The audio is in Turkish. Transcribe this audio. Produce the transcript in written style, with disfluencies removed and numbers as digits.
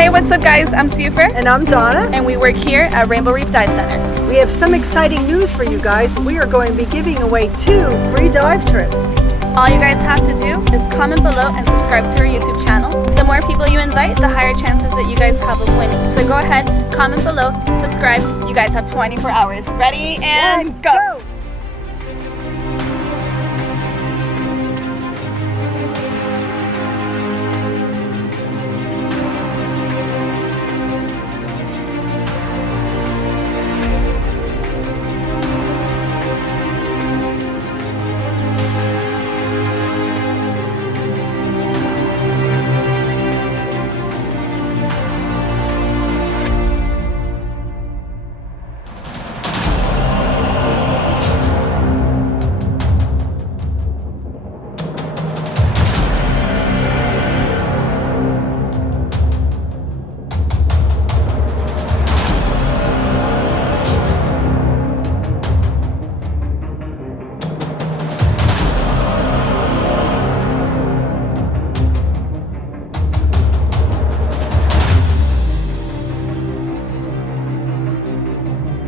Hey, what's up guys? I'm Sufer. And I'm Donna. And we work here at Rainbow Reef Dive Center. We have some exciting news for you guys. We are going to be giving away 2 free dive trips. All you guys have to do is comment below and subscribe to our YouTube channel. The more people you invite, the higher chances that you guys have of winning. So go ahead, comment below, subscribe. You guys have 24 hours. Ready and go!